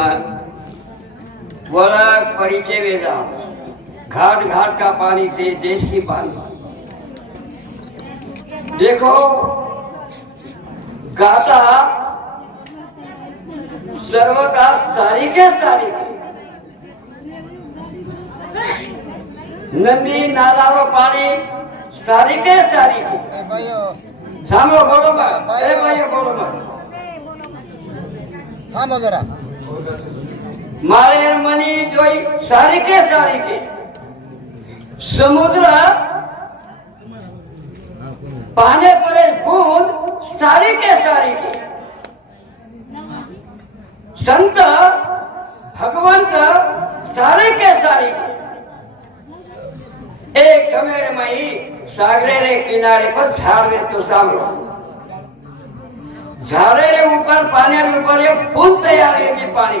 पर परिचय वेदा घाट घाट का पानी से देश की पानी देखो, गाता सर्व का सारी के सारी। नंदी, नाला रो पानी सारी के सारी। સાંભળો બોલો भाई, बोलो બોલો हाँ જરા मायर मनी जोई सारे के सारे के। समुद्र, पाने সমুদ্র পানে सारे के सारे के। संत, भगवंत सारे के सारे के। एक समय में ही सागरे रे किनारे पर झाड़ तो सामने झाड़े ऊपर, पानी ऊपर ये पुल तैयार है पानी।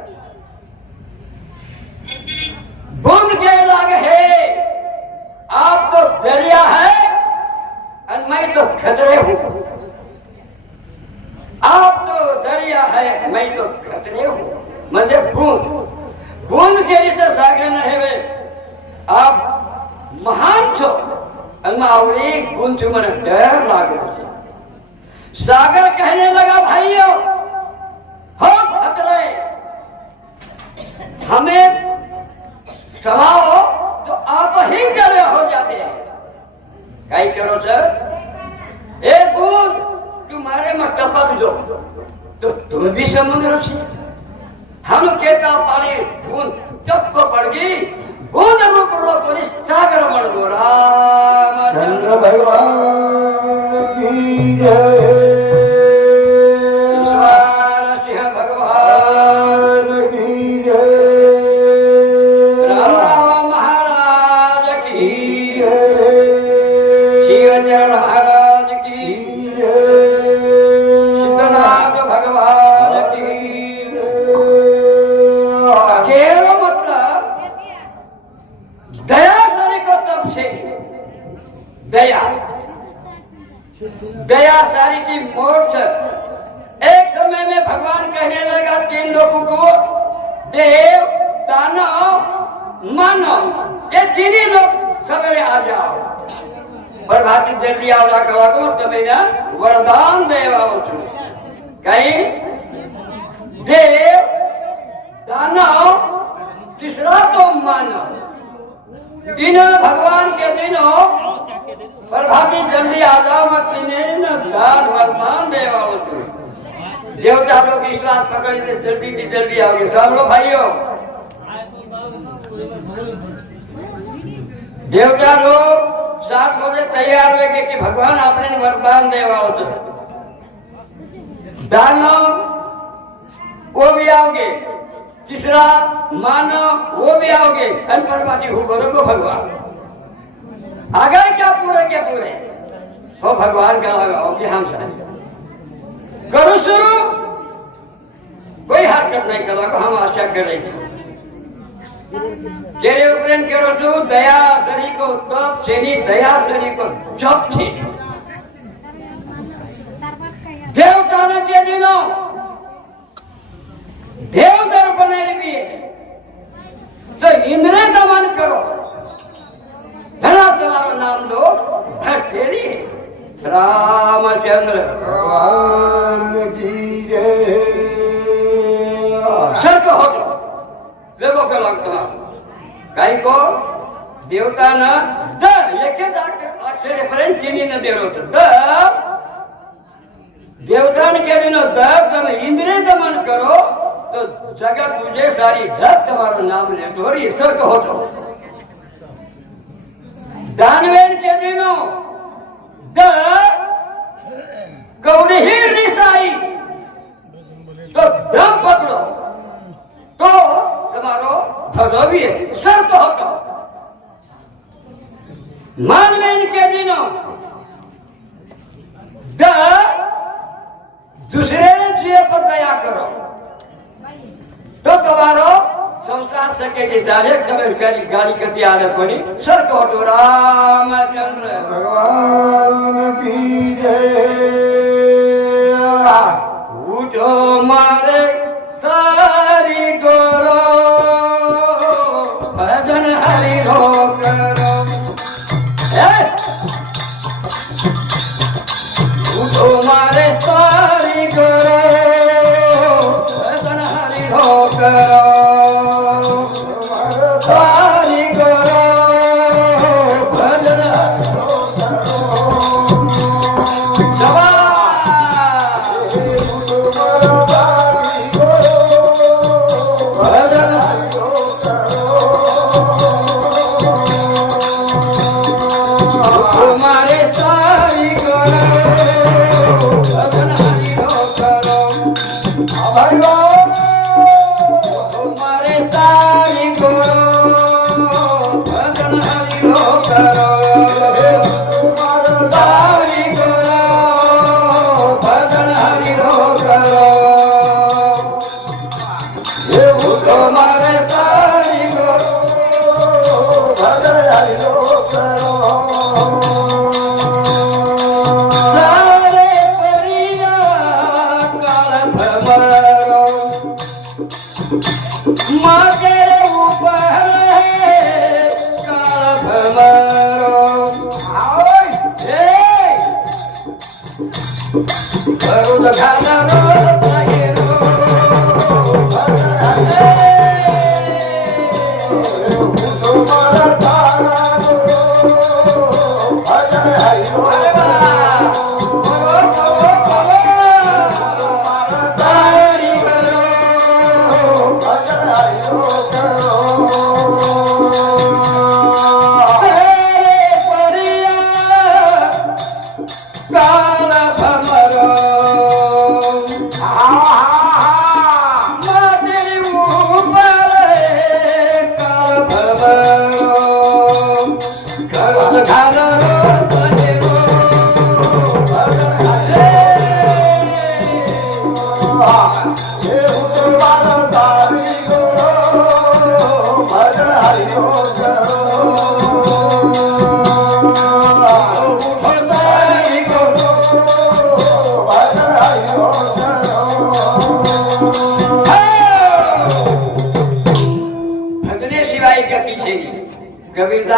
बूंद के लागे है। आप तो दरिया है और मैं तो खतरे हूँ। आप तो दरिया है, मैं तो खतरे हूँ। मज़े बूंद। बूंद के रिश्ते सागर नहीं वे आप महान छो। और एक बूंद चुमन डर लागू सागर कहने लगा, भाइयों, हो सवाओ तो आप ही डरे हो जाते हैं। कई करो, सर। ए बूंद तुम्हारे में टपक दो। तो तुम भी समुद्र से। हम कहता पानी बूंद टपक पड़ गई बूंद रूप रो पुलिस सागर बन गो राम चंद्र भगवान की जय। महाराज की सिद्धनाथ भगवान की दया सरी को तब से दया दया सारी की मोक्ष एक समय में भगवान कहने लगा तीन लोगों को देव दानव मानव ये तीन ही लोग सवेरे आ जाओ पर भाती जल्दी आवला करो તમે ના વરદાન દેવાનો છું કઈ દેવ दानव तीसरा तो मानव इन भगवान के दिनों प्रभाती जल्दी आ जाओ मत इन्हें न दान वरदान देवालो तू देवता लोग विश्वास पकड़ के जल्दी की जल्दी आओगे सामलो भाइयों देवता लोग सात बजे तैयार हुए कि भगवान आपने वरदान छे दानव वो भी आओगे। तीसरा, मानव वो भी आओगे। अन परमाती हूँ भगवान। आ गए क्या पूरे के पूरे? हो, भगवान का लगाओ कि हम करो शुरू। कोई हरकत नहीं करो को हम आशा कर रही थी જ્યારે ઉપરેન કરો છો દયા સરી કો તપ છે ની દયા સરી કો જપ છે દેવતાને જે દિનો દેવ દર્પણ લીધી તો ઇન્દ્ર દમન કરો ધરા તમારું નામ દો ધસ્તેરી રામચંદ્ર રામ કી જય સર્ક હોતો વેગો પેલો કાઈ કો દેવતાના દ એક જ અક્ષરે પરેન ચીની ન દેરો દ દેવતાને કહેવાનો દ તમે ઇન્દ્રિય દમન કરો તો જગત મુજે સારી જગ તમારું નામ લે તોરી સ્વર્ગ હોતો દાનવેન કહેવાનો દ કૌડહીર નિસાઈ તો ધમ પકડો તમારો ધરવીએ શરત હતો માનવેન કેદીનો દ દુસરેને જીવે પર દયા કરો તો તમારો સંસાર શકે છે સાહેબ તમે ગાડી ગાડી કરતી આગળ કોની સરકો રામચંદ્ર ભગવાન કી જય ઉઠો મારે સારી કરો 哎，我来我。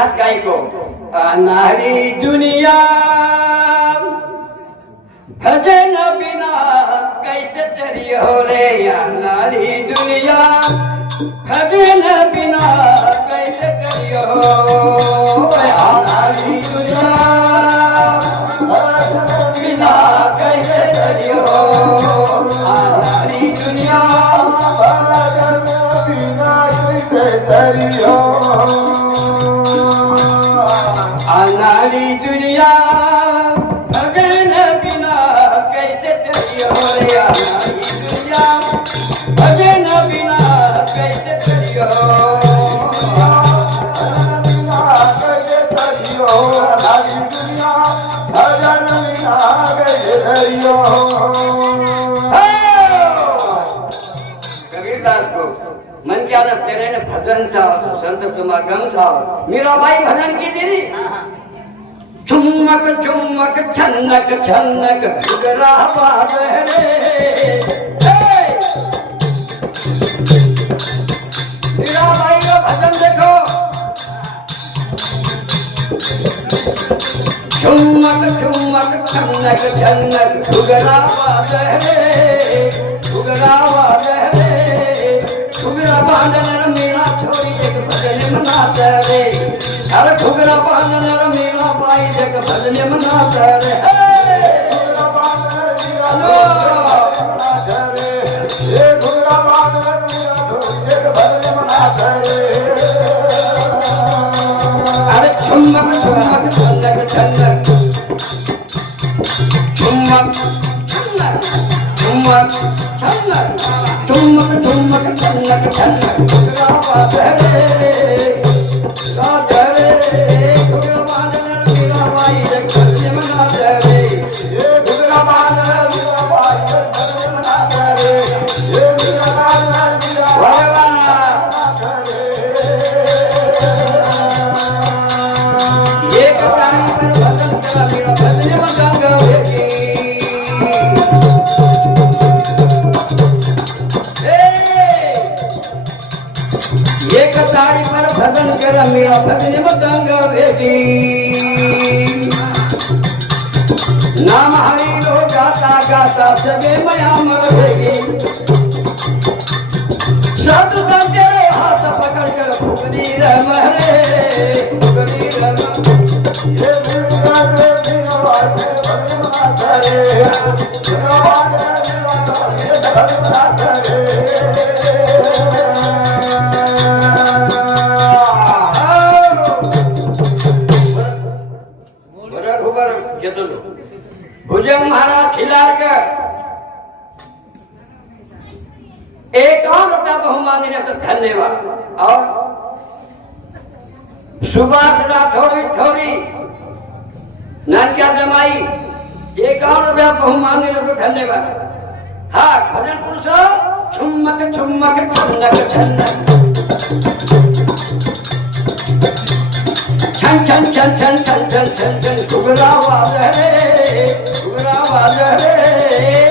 নাচ গাই কো নারী দুনিয়া ভজে না বিনা कैसे तेरी हो रे या नारी दुनिया भजे ना बिना कैसे तेरी हो या नारी दुनिया बिना कैसे तेरी हो नारी दुनिया बिना कैसे तेरी हो दुनिया भगन बिना कैसे करिए हो रया सारी दुनिया भगन बिना कैसे हो करिए हो, हो, हो कबीरदास भजन छ संत समागम छा भाइ भजन की दीदी चुम्मक चुम्मक छन्नक छन्नक गुजरा बाज रे मीराबाई का भजन देखो चुम्मक चुम्मक छन्नक छन्नक घुगरा बाज रे घुगरा बाज रे घुगरा बांधन मेरा छोरी एक भजन मनाता रे अरे घुगरा बांधन मेरा માઈ જગ ભજને મના કરે. હે ભોલા પાદર જીરા લો Hallelujah. सुभाष राठौरी ठौरी નાનકા જમાઈ એકાવન રૂપિયા બહુમાની લોકો ધન્યવાદ હા ભજન પુરુષો છુમ્મક છુમ્મક છન્નક છન્નક છન છન છન છન છન છન છન છન ઘુઘરા વાજ રે ઘુઘરા વાજ રે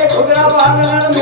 ઘુઘરા વાજ રે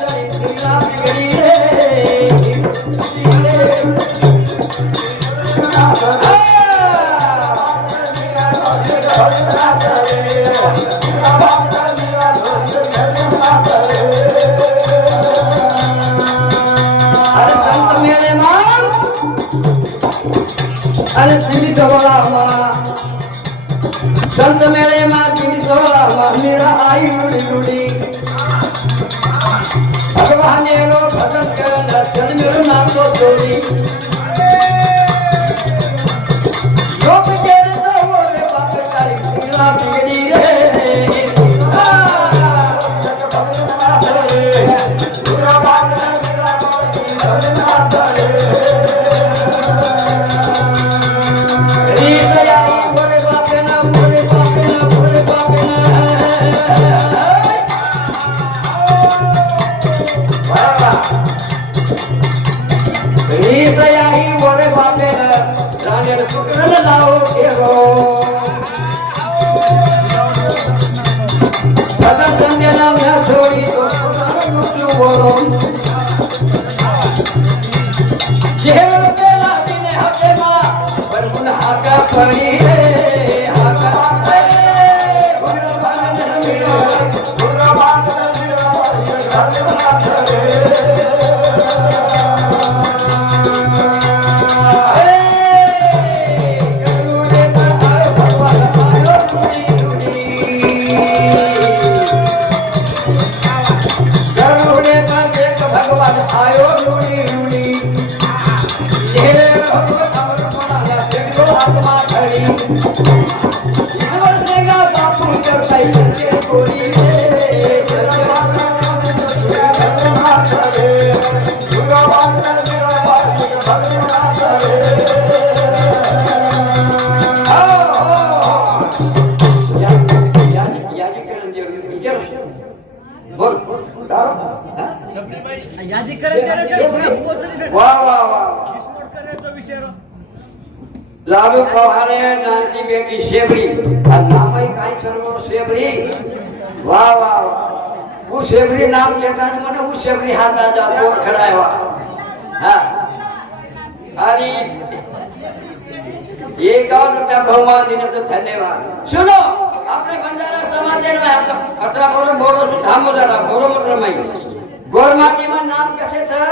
যায় Gracias. जेवण देवा बिन हकेमा पण पुन्हा का परी लाडू पवारे नाची बेटी शेबरी. नामही काय सर्व शेबरी? વાહ વાહ હું શેબરી નામ કહેતા મને હું શેબરી હાતા જા તો ખરાય હા आणि एकावन्न त्या बहुमान दिनाचं धन्यवाद। सुनो आपल्या बंजारा समाजाला अठरा बोलो बोरो तो थांबू जरा बरोबर मतलब रमाई गोरमाती मन नाम कैसे, सर?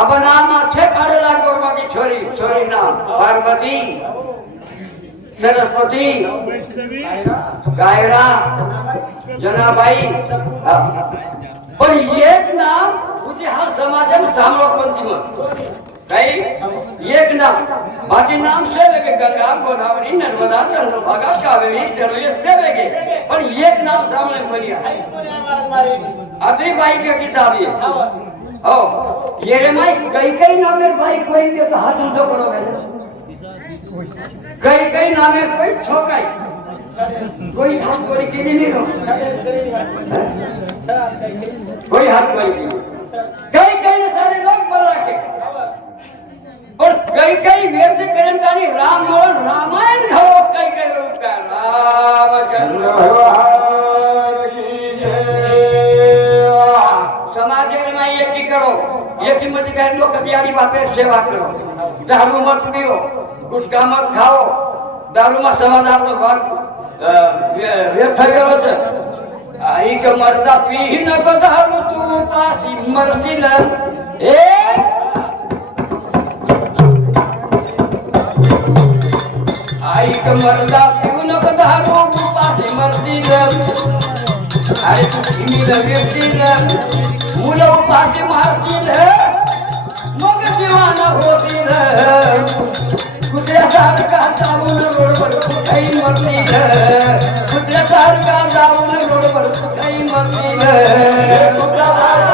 अब नाम अच्छे पड़ेला गोरमाती छोरी छोरी नाम, पार्वती। सरस्वती। गायरा। जनाबाई। हाँ। पर एक नाम मुझे हर समाज में सामलोकपंथी मत काही एक नाम। बाकी नाम से लेके गंगा, गोदावरी, नर्मदा, चंद्रभागा, कावेरी सरयू से लेके पर एक नाम सामने बनिया है। अतरी भाई की किताब ये। ओ ये रे माई कई कई नाम मेरे भाई कोई भी तो हाथ उठो करोगे કઈ કઈ નામે કઈ છોકરાય કોઈ હાથ કોઈ કેવી નહીં કોઈ હાથ કોઈ કઈ કઈ ને સારે લોક પર રાખે પણ કઈ કઈ વ્યક્તિ કરણકારી રામ મોહન રામાયણ હો કઈ કઈ રૂપ કા રામ સમાજે એકી કરો એકી મત કરી લો કદી આની વાતે સેવા કરો દારૂ મત પીઓ गुटकामात खाव दारूमा समाज आपलं भाग व्यर्थ करायचं आईक मरता पिही नको दारू तू तासी मरशील. हे आईक मरता पिऊ नको दारू तू तासी मरशील. अरे हिमीला व्यर्शील मुलं उपाशी मारशील. मग जीवाना होतील. குதிரசாருக்கா தாமுன்னு நோடுவர் கை மண்ணீத குதிரசாருக்கா தாமுன்னு நோடுவர் கை மண்ணீத குதிரவாரா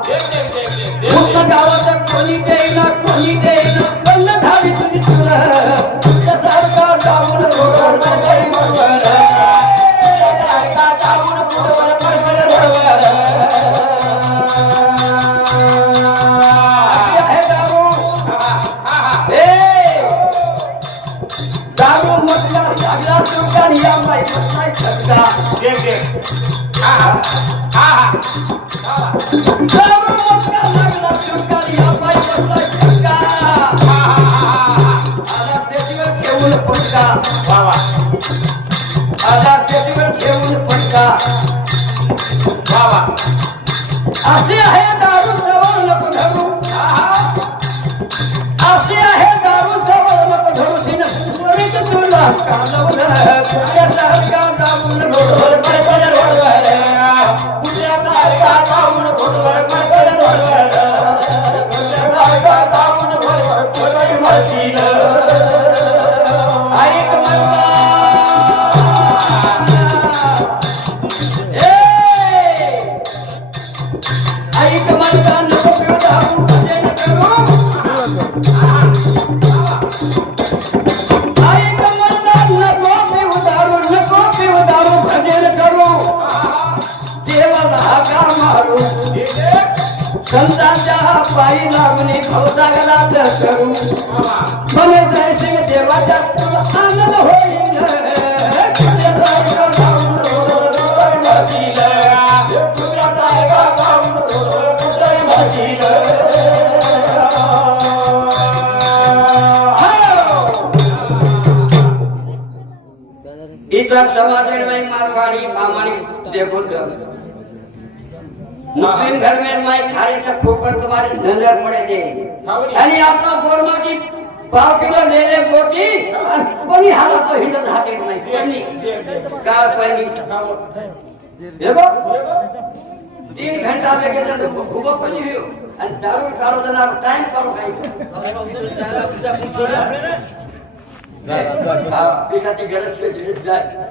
असे आहे दारू जवळ नको धरू असे आहे दारू जवळ नको धरू तुला कालवलं इतर समाजांमध्ये मारवाडी प्रामाणिक देवत मुस्लिम घर में खारेचा ठोकर तुम्हारे नजर पड़े दे. आणि आपला गोरमा की पाव किलो ले ले बोटी कोणी हालत तो हिंडत हाते नाही. कोणी काळ पाणी हे तीन घंटा लगे तो खूब पड़ी हुई आणि दारू करो जरा टाइम करो भाई। हा पिसाची गरज आहे